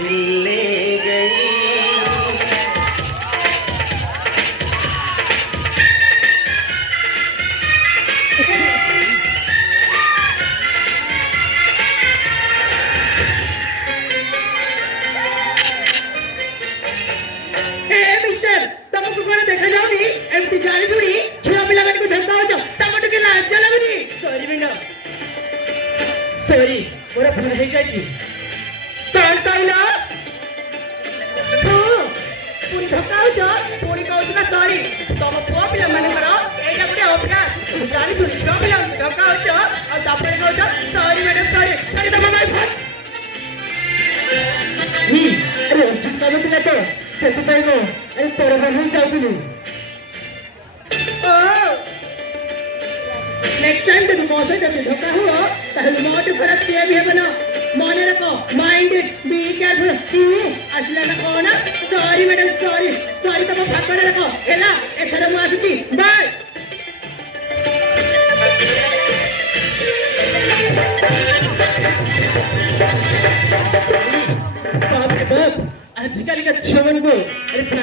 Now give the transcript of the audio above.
दिल ले गई। मिस्टर तुमको कौन देखा जाओगी एमटी जाली दूरी छुआ पिला को धक्का हो जाओ टमाटो के लाज लगुनी। सॉरी मैडम सॉरी पूरा भूल है जाती कौन कहला हां पूरी धक्का हो जाओ पूरी कहू ना सॉरी तुम पुआ पिला माने करो एटा गुडे होगा जाली दूरी छुआ पिला धक्का हो जाओ और तापरे कहू जाओ सॉरी मैडम सॉरी सॉरी तुम माय फट अरे चिंता मत ले तो ସେଥିପାଇଁ ମୁଁ ଏଇ ତୋର ହିଁ ଯାଉଥିଲି। ନେକ୍ସଟ ଟାଇମ୍ ଯଦି ମୋ ସହିତ ଧୋକା ହୁଅ ତାହେଲେ ମୋଠୁ ଖରାପ କିଏ ବି ହେବ ନା ମନେ ରଖ ମାଇଣ୍ଡ ବି କେୟାରଫୁଲ ଆସିଲା ନା କଣ ସରି ମ୍ୟାଡାମ ସରି ସରି ତମ ଭାଗରେ ରଖ ହେଲା ଏଥର ମୁଁ ଆସୁଛି ବାଏ। बाप रे बाप आजकल का छुवन को अरे